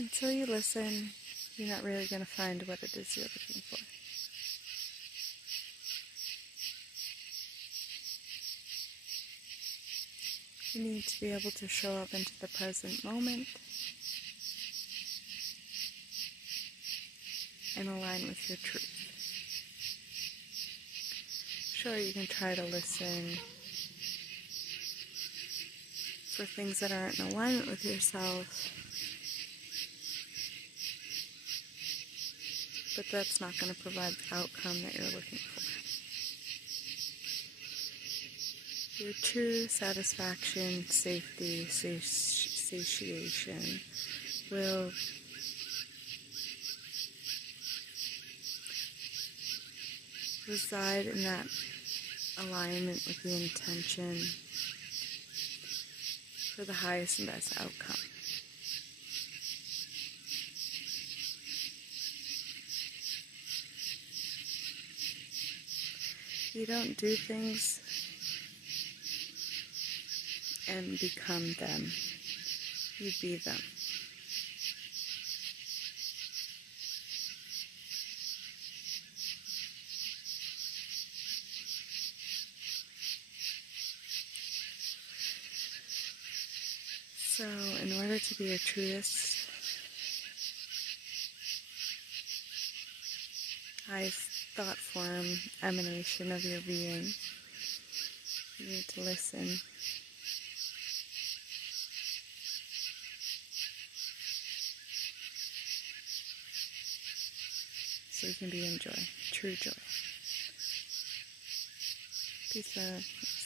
Until you listen, you're not really going to find what it is you're looking for. You need to be able to show up into the present moment and align with your truth. Sure, you can try to listen for things that aren't in alignment with yourself, but that's not going to provide the outcome that you're looking for. Your true satisfaction, safety, satiation will reside in that alignment with the intention for the highest and best outcome. You don't do things and become them. You be them. So, in order to be your truest, highest thought form, emanation of your being, you need to listen. So you can be in joy, true joy. Peace out.